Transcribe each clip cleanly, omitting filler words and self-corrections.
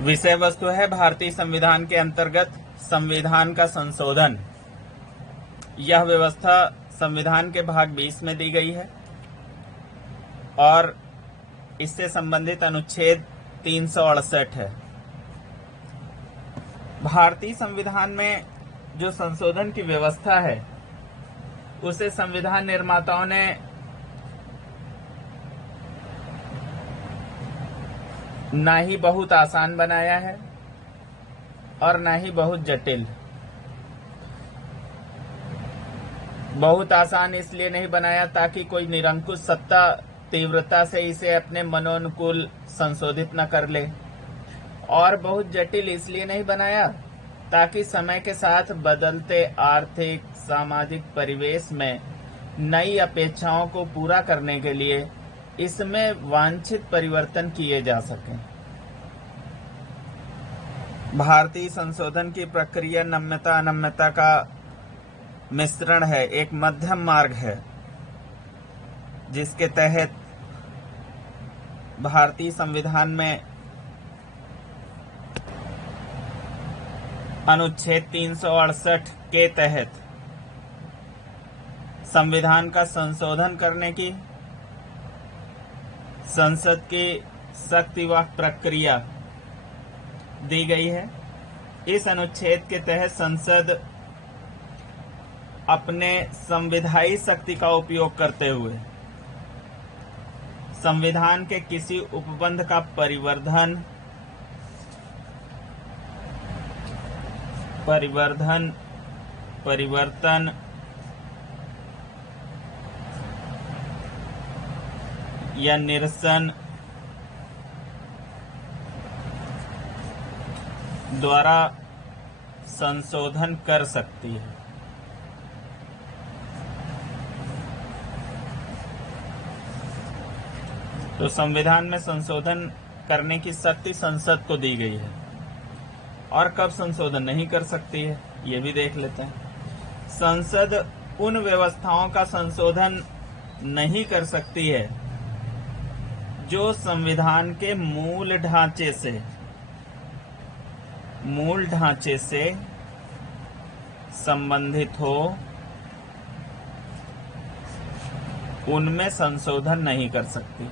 विषय वस्तु है भारतीय संविधान के अंतर्गत संविधान का संशोधन। यह व्यवस्था संविधान के भाग 20 में दी गई है और इससे संबंधित अनुच्छेद 368 है। भारतीय संविधान में जो संशोधन की व्यवस्था है उसे संविधान निर्माताओं ने ना ही बहुत आसान बनाया है और ना ही बहुत जटिल। बहुत आसान इसलिए नहीं बनाया ताकि कोई निरंकुश सत्ता तीव्रता से इसे अपने मनोनुकूल संशोधित न कर ले, और बहुत जटिल इसलिए नहीं बनाया ताकि समय के साथ बदलते आर्थिक सामाजिक परिवेश में नई अपेक्षाओं को पूरा करने के लिए इसमें वांछित परिवर्तन किए जा सकें। भारतीय संशोधन की प्रक्रिया नम्यता अनम्यता का मिश्रण है, एक मध्यम मार्ग है जिसके तहत भारतीय संविधान में अनुच्छेद 368 के तहत संविधान का संशोधन करने की संसद की शक्तिवाह प्रक्रिया दी गई है। इस अनुच्छेद के तहत संसद अपने संविधायी शक्ति का उपयोग करते हुए संविधान के किसी उपबंध का परिवर्तन या निरसन द्वारा संशोधन कर सकती है। तो संविधान में संशोधन करने की शक्ति संसद को दी गई है। और कब संशोधन नहीं कर सकती है ये भी देख लेते हैं। संसद उन व्यवस्थाओं का संशोधन नहीं कर सकती है जो संविधान के मूल ढांचे से संबंधित हो, उनमें संशोधन नहीं कर सकती।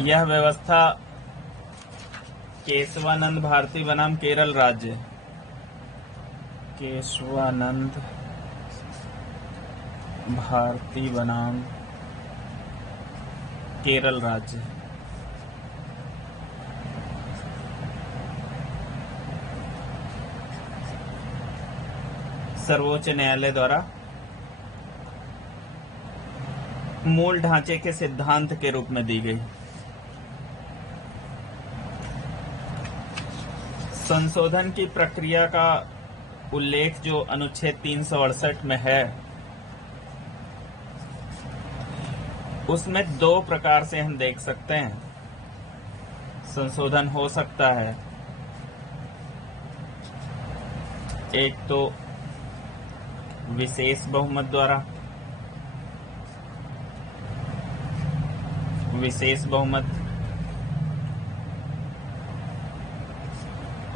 यह व्यवस्था केशवानंद भारती बनाम केरल राज्य, केशवानंद भारती बनाम केरल राज्य सर्वोच्च न्यायालय द्वारा मूल ढांचे के सिद्धांत के रूप में दी गई। संशोधन की प्रक्रिया का उल्लेख जो अनुच्छेद 368 में है उसमें दो प्रकार से हम देख सकते हैं संशोधन हो सकता है। एक तो विशेष बहुमत द्वारा,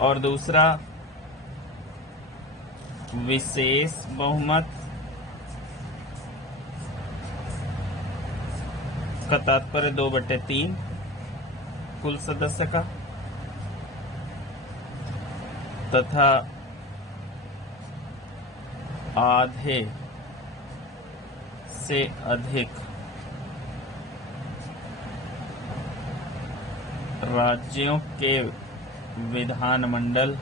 और दूसरा विशेष बहुमत का तात्पर्य 2/3 कुल सदस्य का, तथा आधे से अधिक राज्यों के विधानमंडल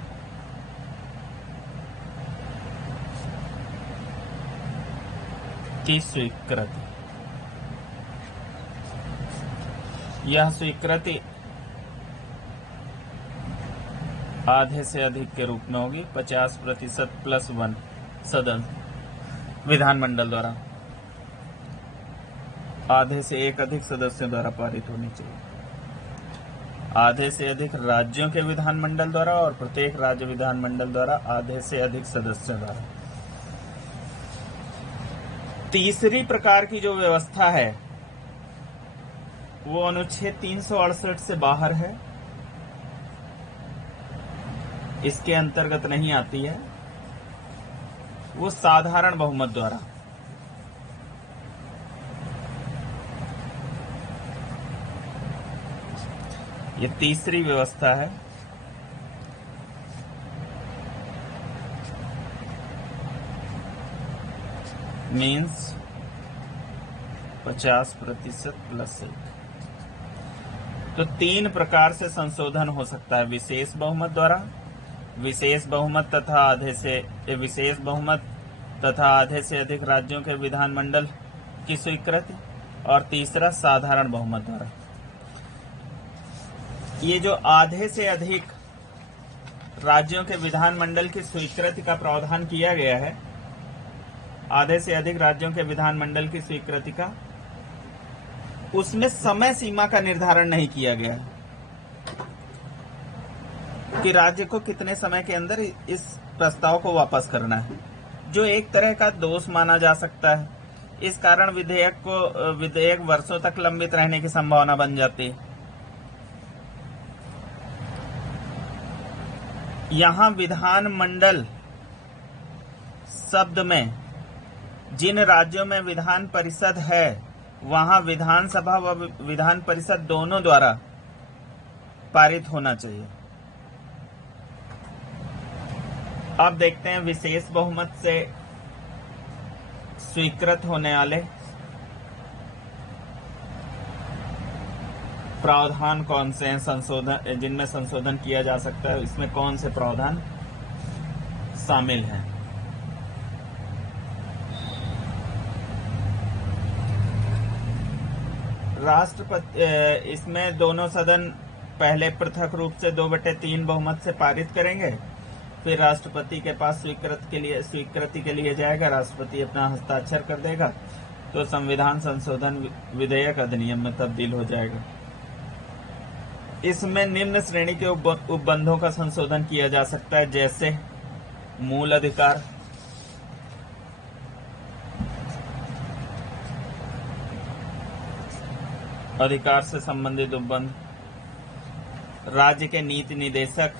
की स्वीकृति। यह स्वीकृति आधे से अधिक के रूप में होगी, 50% +1 सदस्य विधानमंडल द्वारा, आधे से एक अधिक सदस्यों द्वारा पारित होनी चाहिए। आधे से अधिक राज्यों के विधानमंडल द्वारा और प्रत्येक राज्य विधानमंडल द्वारा आधे से अधिक सदस्यों द्वारा। तीसरी प्रकार की जो व्यवस्था है वो अनुच्छेद 368 से बाहर है, इसके अंतर्गत नहीं आती है। वो साधारण बहुमत द्वारा। ये तीसरी व्यवस्था है। Means 50% plus 1। तो 3 प्रकार से संशोधन हो सकता है: विशेष बहुमत द्वारा, विशेष बहुमत तथा आधे से अधिक राज्यों के विधानमंडल की स्वीकृति, और तीसरा साधारण बहुमत द्वारा। ये जो आधे से अधिक राज्यों के विधानमंडल की स्वीकृति का प्रावधान किया गया है, आधे से अधिक राज्यों के विधानमंडल की स्वीकृति का, उसमें समय सीमा का निर्धारण नहीं किया गया है कि राज्य को कितने समय के अंदर इस प्रस्ताव को वापस करना है, जो एक तरह का दोष माना जा सकता है। इस कारण विधेयक वर्षों तक लंबित रहने की संभावना बन जाती है। यहां विधानमंडल शब्द में जिन राज्यों में विधान परिषद है, वहां विधानसभा व विधान परिषद दोनों द्वारा पारित होना चाहिए। अब देखते हैं विशेष बहुमत से स्वीकृत होने वाले प्रावधान कौन से हैं, जिनमें संशोधन किया जा सकता है। इसमें कौन से प्रावधान शामिल हैं। राष्ट्रपति, इसमें दोनों सदन पहले पृथक रूप से 2/3 बहुमत से पारित करेंगे, फिर राष्ट्रपति के पास स्वीकृति के लिए जाएगा, राष्ट्रपति अपना हस्ताक्षर कर देगा, तो संविधान संशोधन विधेयक अधिनियम में तब्दील हो जाएगा। इसमें निम्न श्रेणी के उपबंधों का संशोधन किया जा सकता है, जैसे मूल अधिकार, अधिकार से संबंधित उपबंध, राज्य के नीति निदेशक,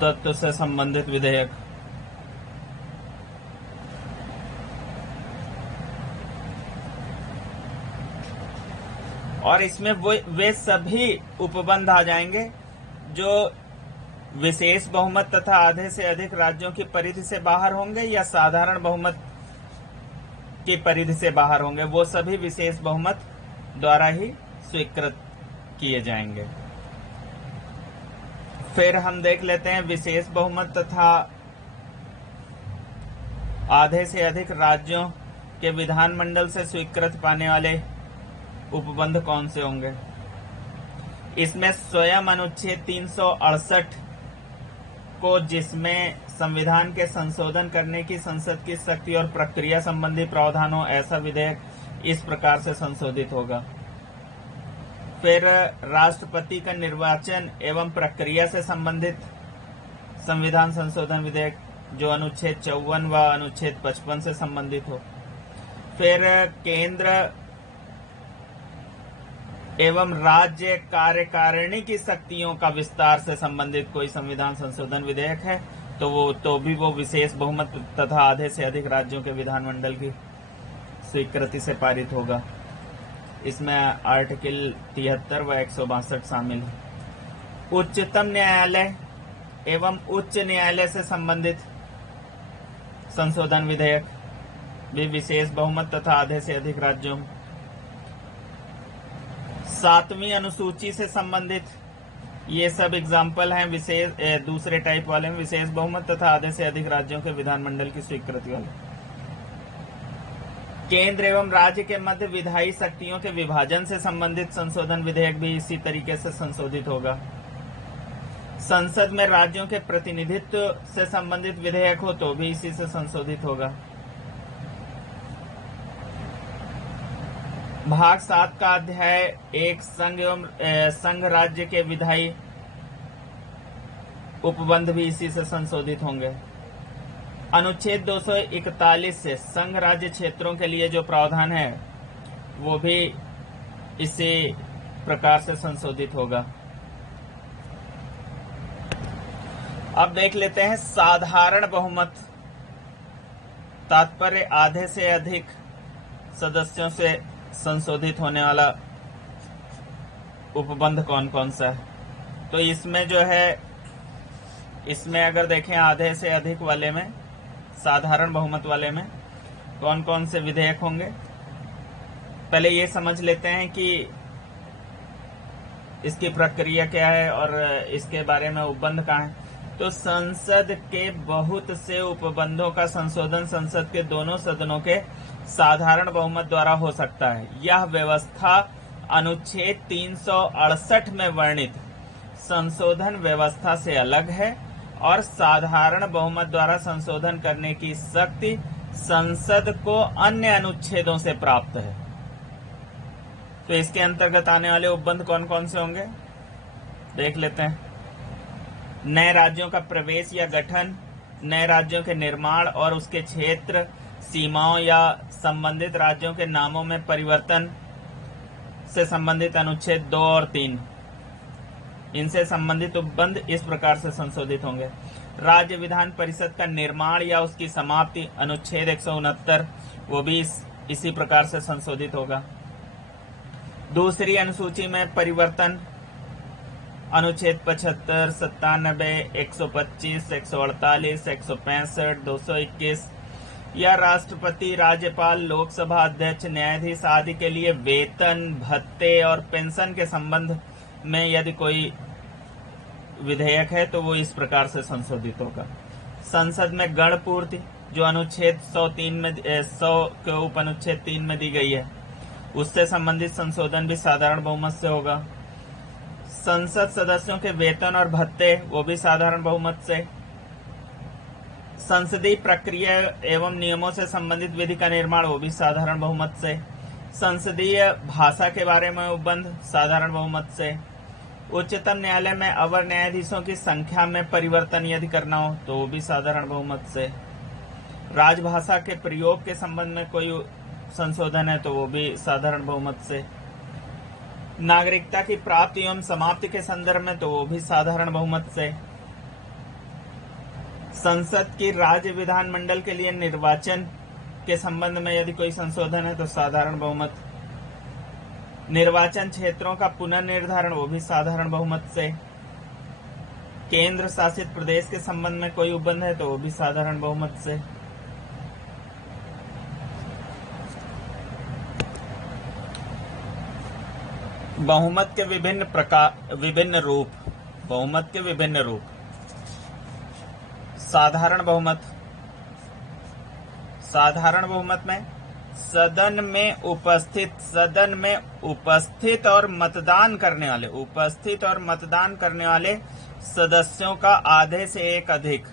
तत्व से संबंधित विधेयक, और इसमें वे सभी उपबंध आ जाएंगे जो विशेष बहुमत तथा आधे से अधिक राज्यों की परिधि से बाहर होंगे या साधारण बहुमत की परिधि से बाहर होंगे। वो सभी विशेष बहुमत द्वारा ही स्वीकृत किए जाएंगे। फिर हम देख लेते हैं विशेष बहुमत तथा आधे से अधिक राज्यों के विधानमंडल से स्वीकृति पाने वाले उपबंध कौन से होंगे। इसमें स्वयं अनुच्छेद 368 को, जिसमें संविधान के संशोधन करने की संसद की शक्ति और प्रक्रिया संबंधी प्रावधान हो, ऐसा विधेयक इस प्रकार से संशोधित होगा। फिर राष्ट्रपति का निर्वाचन एवं प्रक्रिया से संबंधित संविधान संशोधन विधेयक, जो अनुच्छेद 54 व अनुच्छेद 55 से संबंधित हो। फिर केंद्र एवं राज्य कार्यकारिणी की शक्तियों का विस्तार से संबंधित कोई संविधान संशोधन विधेयक है, तो भी वो विशेष बहुमत तथा आधे से अधिक राज्यों के विधानमंडल की स्वीकृति से पारित होगा। इसमें आर्टिकल 73 व 162 शामिल है। उच्चतम न्यायालय एवं उच्च न्यायालय से संबंधित संशोधन विधेयक भी विशेष बहुमत तथा आधे से अधिक राज्यों। 7वीं अनुसूची से संबंधित ये सब एग्जाम्पल हैं विशेष दूसरे टाइप वाले में, विशेष बहुमत तथा आधे से अधिक राज्यों के विधानमंडल की स्वीकृति वाले। केंद्र एवं राज्य के मध्य विधायी शक्तियों के विभाजन से संबंधित संशोधन विधेयक भी इसी तरीके से संशोधित होगा। संसद में राज्यों के प्रतिनिधित्व से संबंधित विधेयक हो तो भी इसी से संशोधित होगा। भाग 7 का अध्याय 1 संघ राज्य के विधायी उपबंध भी इसी से संशोधित होंगे। अनुच्छेद 241 से संघ राज्य क्षेत्रों के लिए जो प्रावधान है वो भी इसी प्रकार से संशोधित होगा। अब देख लेते हैं साधारण बहुमत, तात्पर्य आधे से अधिक सदस्यों से संशोधित होने वाला उपबंध कौन कौन सा है। तो इसमें जो है, इसमें अगर देखें आधे से अधिक वाले में, साधारण बहुमत वाले में कौन कौन से विधेयक होंगे। पहले ये समझ लेते हैं कि इसकी प्रक्रिया क्या है और इसके बारे में उपबंध कहाँ है। तो संसद के बहुत से उपबंधों का संशोधन संसद के दोनों सदनों के साधारण बहुमत द्वारा हो सकता है। यह व्यवस्था अनुच्छेद 368 में वर्णित संशोधन व्यवस्था से अलग है और साधारण बहुमत द्वारा संशोधन करने की शक्ति संसद को अन्य अनुच्छेदों से प्राप्त है। तो इसके अंतर्गत आने वाले उपबंध कौन कौन से होंगे देख लेते हैं। नए राज्यों का प्रवेश या गठन, नए राज्यों के निर्माण और उसके क्षेत्र सीमाओं या संबंधित राज्यों के नामों में परिवर्तन से संबंधित अनुच्छेद 2 और 3, इनसे संबंधित उपबंध इस प्रकार से संशोधित होंगे। राज्य विधान परिषद का निर्माण या उसकी समाप्ति, अनुच्छेद 169, वो भी इसी प्रकार से संशोधित होगा। दूसरी अनुसूची में परिवर्तन, अनुच्छेद 75, 97, 125, 148, 165, 221 या राष्ट्रपति, राज्यपाल, लोकसभा अध्यक्ष, न्यायाधीश आदि के लिए वेतन, भत्ते और पेंशन के संबंध में यदि कोई विधेयक है तो वो इस प्रकार से संशोधित होगा। संसद में गण पूर्ति, जो अनुच्छेद 103 में 100 के उप अनुच्छेद 3 में दी गई है, उससे संबंधित संशोधन भी साधारण बहुमत से होगा। संसद सदस्यों के वेतन और भत्ते, वो भी साधारण बहुमत से। संसदीय प्रक्रिया एवं नियमों से संबंधित विधि का निर्माण, वो भी साधारण बहुमत से। संसदीय भाषा के बारे में उपबंध, साधारण बहुमत से। उच्चतम न्यायालय में अवर न्यायाधीशों की संख्या में परिवर्तन यदि करना हो तो वो भी साधारण बहुमत से। राजभाषा के प्रयोग के संबंध में कोई संशोधन है तो वो भी साधारण बहुमत से। नागरिकता की प्राप्ति एवं समाप्ति के संदर्भ में तो वो भी साधारण बहुमत से। संसद की राज्य विधानमंडल के लिए निर्वाचन के संबंध में यदि कोई संशोधन है तो साधारण बहुमत। निर्वाचन क्षेत्रों का पुनर्निर्धारण, वो भी साधारण बहुमत से। केंद्र शासित प्रदेश के संबंध में कोई उपबंध है तो वो भी साधारण बहुमत से। बहुमत के विभिन्न प्रकार, विभिन्न रूप, बहुमत के विभिन्न रूप। साधारण बहुमत, साधारण बहुमत में सदन में उपस्थित और मतदान करने वाले, उपस्थित और मतदान करने वाले सदस्यों का आधे से एक अधिक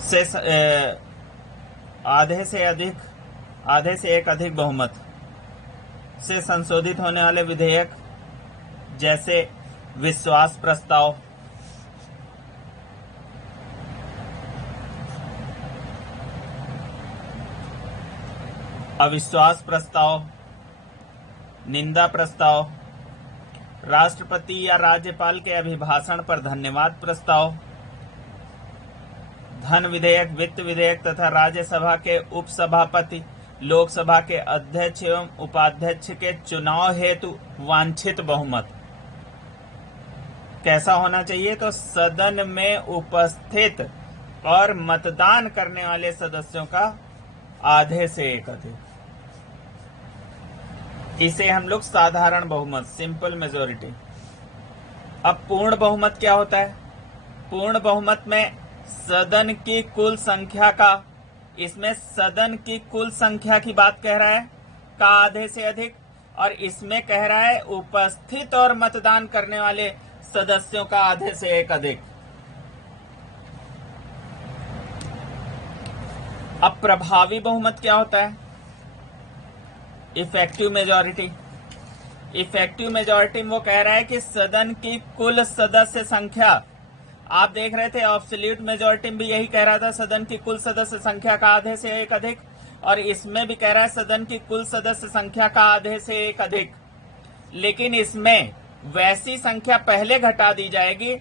से आधे से एक अधिक बहुमत से संशोधित होने वाले विधेयक, जैसे विश्वास प्रस्ताव, अविश्वास प्रस्ताव, निंदा प्रस्ताव, राष्ट्रपति या राज्यपाल के अभिभाषण पर धन्यवाद प्रस्ताव, धन विधेयक, वित्त विधेयक तथा राज्यसभा के उपसभापति, लोकसभा के अध्यक्ष एवं उपाध्यक्ष के चुनाव हेतु वांछित बहुमत कैसा होना चाहिए। तो सदन में उपस्थित और मतदान करने वाले सदस्यों का आधे से एक अधिक, इसे हम लोग साधारण बहुमत, सिंपल मेजोरिटी। अब पूर्ण बहुमत क्या होता है। पूर्ण बहुमत में सदन की कुल संख्या का, इसमें सदन की कुल संख्या की बात कह रहा है का आधे से अधिक, और इसमें कह रहा है उपस्थित और मतदान करने वाले सदस्यों का आधे से एक अधिक। अब प्रभावी बहुमत क्या होता है। इफेक्टिव मेजॉरिटी, इफेक्टिव मेजॉरिटी में वो कह रहा है कि सदन की कुल सदस्य संख्या, आप देख रहे थे एब्सोल्यूट मेजॉरिटी में भी यही कह रहा था सदन की कुल सदस्य संख्या का आधे से एक अधिक, और इसमें भी कह रहा है सदन की कुल सदस्य संख्या का आधे से एक अधिक। लेकिन इसमें वैसी संख्या पहले घटा दी जाएगी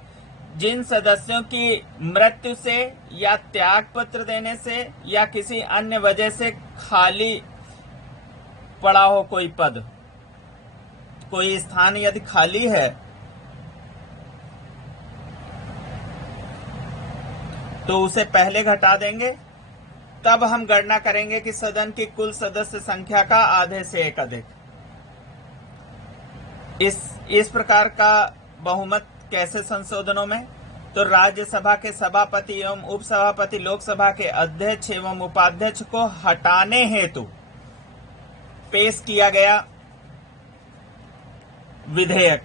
जिन सदस्यों की मृत्यु से या त्याग पत्र देने से या किसी अन्य वजह से खाली पड़ा हो कोई पद, कोई स्थान यदि खाली है तो उसे पहले घटा देंगे, तब हम गणना करेंगे कि सदन की कुल सदस्य संख्या का आधे से एक अधिक। इस प्रकार का बहुमत कैसे संशोधनों में, तो राज्यसभा के सभापति एवं उपसभापति, लोकसभा के अध्यक्ष एवं उपाध्यक्ष को हटाने हेतु पेश किया गया विधेयक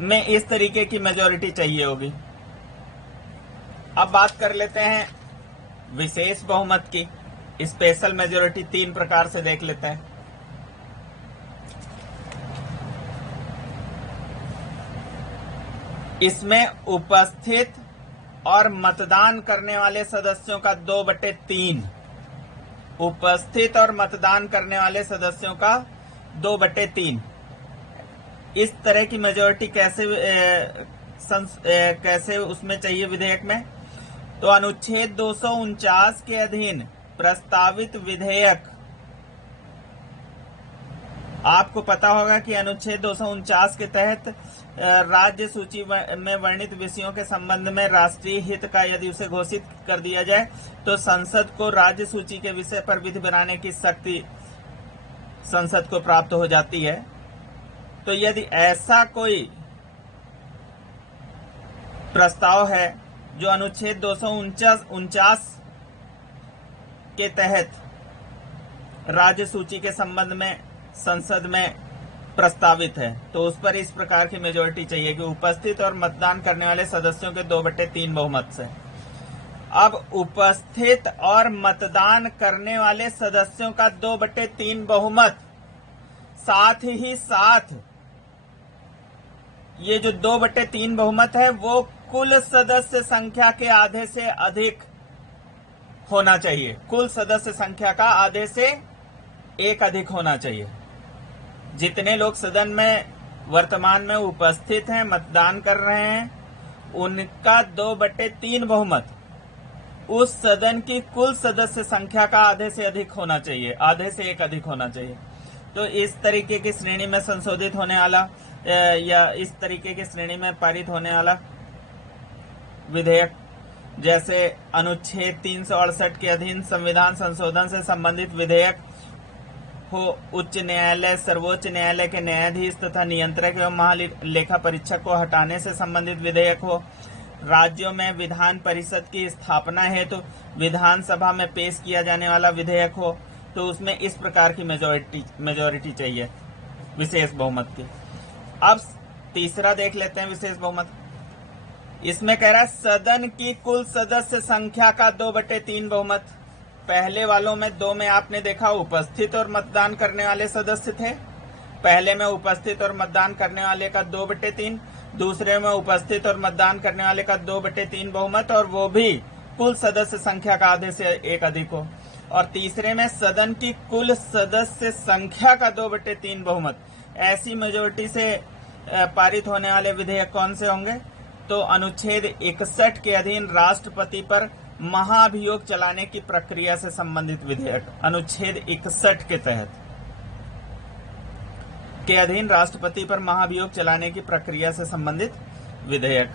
में इस तरीके की मेजॉरिटी चाहिए होगी। अब बात कर लेते हैं विशेष बहुमत की। स्पेशल मेजॉरिटी 3 प्रकार से देख लेते हैं। इसमें उपस्थित और मतदान करने वाले सदस्यों का 2/3, उपस्थित और मतदान करने वाले सदस्यों का 2/3, इस तरह की मेजॉरिटी कैसे उसमें चाहिए विधेयक में। तो अनुच्छेद 249 के अधीन प्रस्तावित विधेयक, आपको पता होगा कि अनुच्छेद 249 के तहत राज्य सूची में वर्णित विषयों के संबंध में राष्ट्रीय हित का यदि उसे घोषित कर दिया जाए तो संसद को राज्य सूची के विषय पर विधि बनाने की शक्ति संसद को प्राप्त हो जाती है। तो यदि ऐसा कोई प्रस्ताव है जो अनुच्छेद 249 के तहत राज्य सूची के संबंध में संसद में प्रस्तावित है, तो उस पर इस प्रकार की मेजॉरिटी चाहिए कि उपस्थित और मतदान करने वाले सदस्यों के 2/3 बहुमत से। अब उपस्थित और मतदान करने वाले सदस्यों का 2/3 बहुमत, साथ ही साथ ये जो 2/3 बहुमत है वो कुल सदस्य संख्या के आधे से अधिक होना चाहिए। कुल सदस्य संख्या का आधे से एक अधिक होना चाहिए। जितने लोग सदन में वर्तमान में उपस्थित हैं, मतदान कर रहे हैं, उनका 2/3 बहुमत उस सदन की कुल सदस्य संख्या का आधे से अधिक होना चाहिए, आधे से एक अधिक होना चाहिए। तो इस तरीके की श्रेणी में संशोधित होने वाला या इस तरीके की श्रेणी में पारित होने वाला विधेयक, जैसे अनुच्छेद 368 के अधीन संविधान संशोधन से संबंधित विधेयक हो, उच्च न्यायालय, सर्वोच्च न्यायालय के न्यायाधीश तथा नियंत्रक एवं महालेखा परीक्षक को हटाने से संबंधित विधेयक हो, राज्यों में विधान परिषद की स्थापना हेतु तो विधानसभा में पेश किया जाने वाला विधेयक हो, तो उसमें इस प्रकार की मेजॉरिटी चाहिए विशेष बहुमत की। अब तीसरा देख लेते हैं विशेष बहुमत। इसमें कह रहा है सदन की कुल सदस्य संख्या का 2/3 बहुमत। पहले वालों में 2 में आपने देखा उपस्थित और मतदान करने वाले सदस्य थे। पहले में उपस्थित और मतदान करने वाले का 2/3, दूसरे में उपस्थित और मतदान करने वाले का 2/3 बहुमत, और वो भी कुल सदस्य संख्या का आधे से एक अधिक हो। और तीसरे में सदन की कुल सदस्य संख्या का 2/3 बहुमत। ऐसी मेजोरिटी से पारित होने वाले विधेयक कौन से होंगे? तो अनुच्छेद 61 के अधीन राष्ट्रपति पर महाभियोग चलाने की प्रक्रिया से संबंधित विधेयक, अनुच्छेद 61 के तहत के अधीन राष्ट्रपति पर महाभियोग चलाने की प्रक्रिया से संबंधित विधेयक।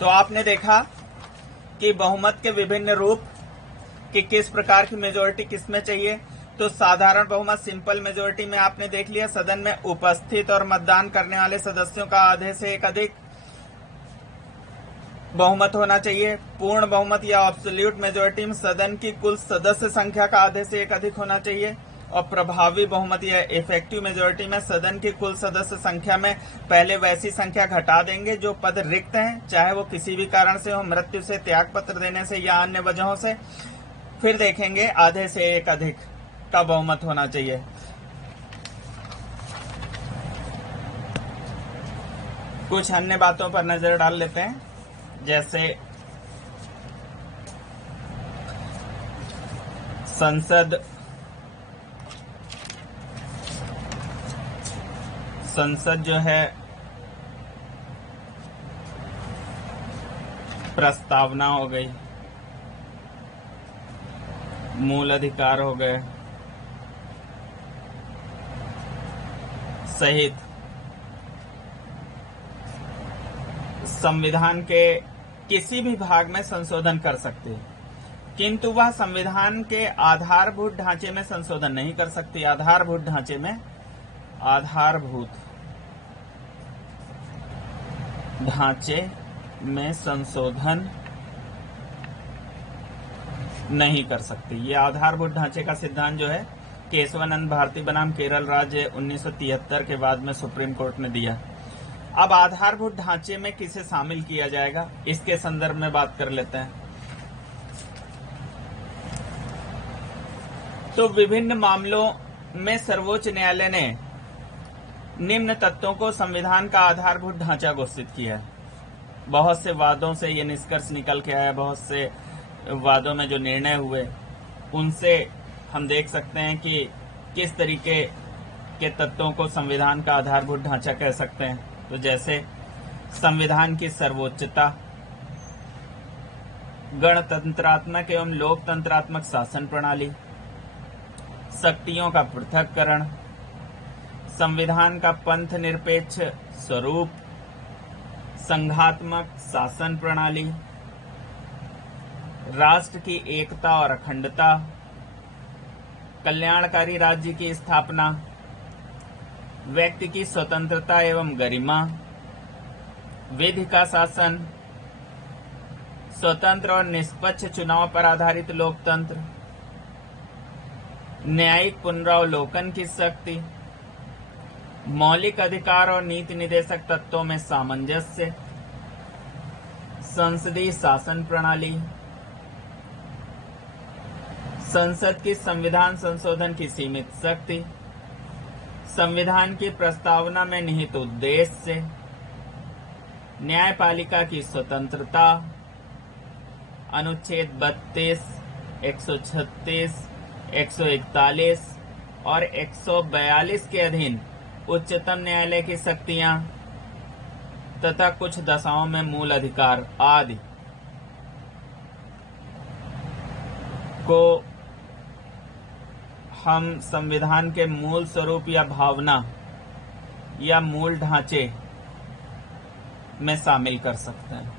तो आपने देखा कि बहुमत के विभिन्न रूप कि किस प्रकार की मेजोरिटी किसमें चाहिए। तो साधारण बहुमत, सिंपल मेजोरिटी में आपने देख लिया, सदन में उपस्थित और मतदान करने वाले सदस्यों का आधे से एक अधिक बहुमत होना चाहिए। पूर्ण बहुमत या एब्सोल्यूट मेजोरिटी में सदन की कुल सदस्य संख्या का आधे से एक अधिक होना चाहिए। और प्रभावी बहुमत या इफेक्टिव मेजोरिटी में सदन की कुल सदस्य संख्या में पहले वैसी संख्या घटा देंगे जो पद रिक्त हैं, चाहे वो किसी भी कारण से हो, मृत्यु से, त्याग पत्र देने से या अन्य वजहों से। फिर देखेंगे आधे से एक अधिक का बहुमत होना चाहिए। कुछ अन्य बातों पर नजर डाल लेते हैं, जैसे संसद जो है प्रस्तावना हो गई, मूल अधिकार हो गए, सहित संविधान के किसी भी भाग में संशोधन कर सकती है, किंतु वह संविधान के आधारभूत ढांचे में संशोधन नहीं कर सकती। आधारभूत ढांचे में, आधारभूत ढांचे में संशोधन नहीं कर सकती। ये आधारभूत ढांचे का सिद्धांत जो है केशवानंद भारती बनाम केरल राज्य 1973 के बाद में सुप्रीम कोर्ट ने दिया। अब आधारभूत ढांचे में किसे शामिल किया जाएगा, इसके संदर्भ में बात कर लेते हैं। तो विभिन्न मामलों में सर्वोच्च न्यायालय ने निम्न तत्वों को संविधान का आधारभूत ढांचा घोषित किया है। बहुत से वादों से ये निष्कर्ष निकल के आया, बहुत से वादों में जो निर्णय हुए उनसे हम देख सकते हैं कि किस तरीके के तत्वों को संविधान का आधारभूत ढांचा कह सकते हैं। तो जैसे संविधान की सर्वोच्चता, गणतंत्रात्मक एवं लोकतंत्रात्मक शासन प्रणाली, शक्तियों का पृथक्करण, संविधान का पंथ निरपेक्ष स्वरूप, संघात्मक शासन प्रणाली, राष्ट्र की एकता और अखंडता, कल्याणकारी राज्य की स्थापना, व्यक्ति की स्वतंत्रता एवं गरिमा, विधि का शासन, स्वतंत्र और निष्पक्ष चुनाव पर आधारित लोकतंत्र, न्यायिक पुनरावलोकन की शक्ति, मौलिक अधिकार और नीति निदेशक तत्वों में सामंजस्य, संसदीय शासन प्रणाली, संसद की संविधान संशोधन की सीमित शक्ति, संविधान की प्रस्तावना में निहित उद्देश्य, न्यायपालिका की स्वतंत्रता, अनुच्छेद 32, 136, 141 और 142 के अधीन उच्चतम न्यायालय की शक्तियां तथा कुछ दशाओं में मूल अधिकार आदि को हम संविधान के मूल स्वरूप या भावना या मूल ढांचे में शामिल कर सकते हैं।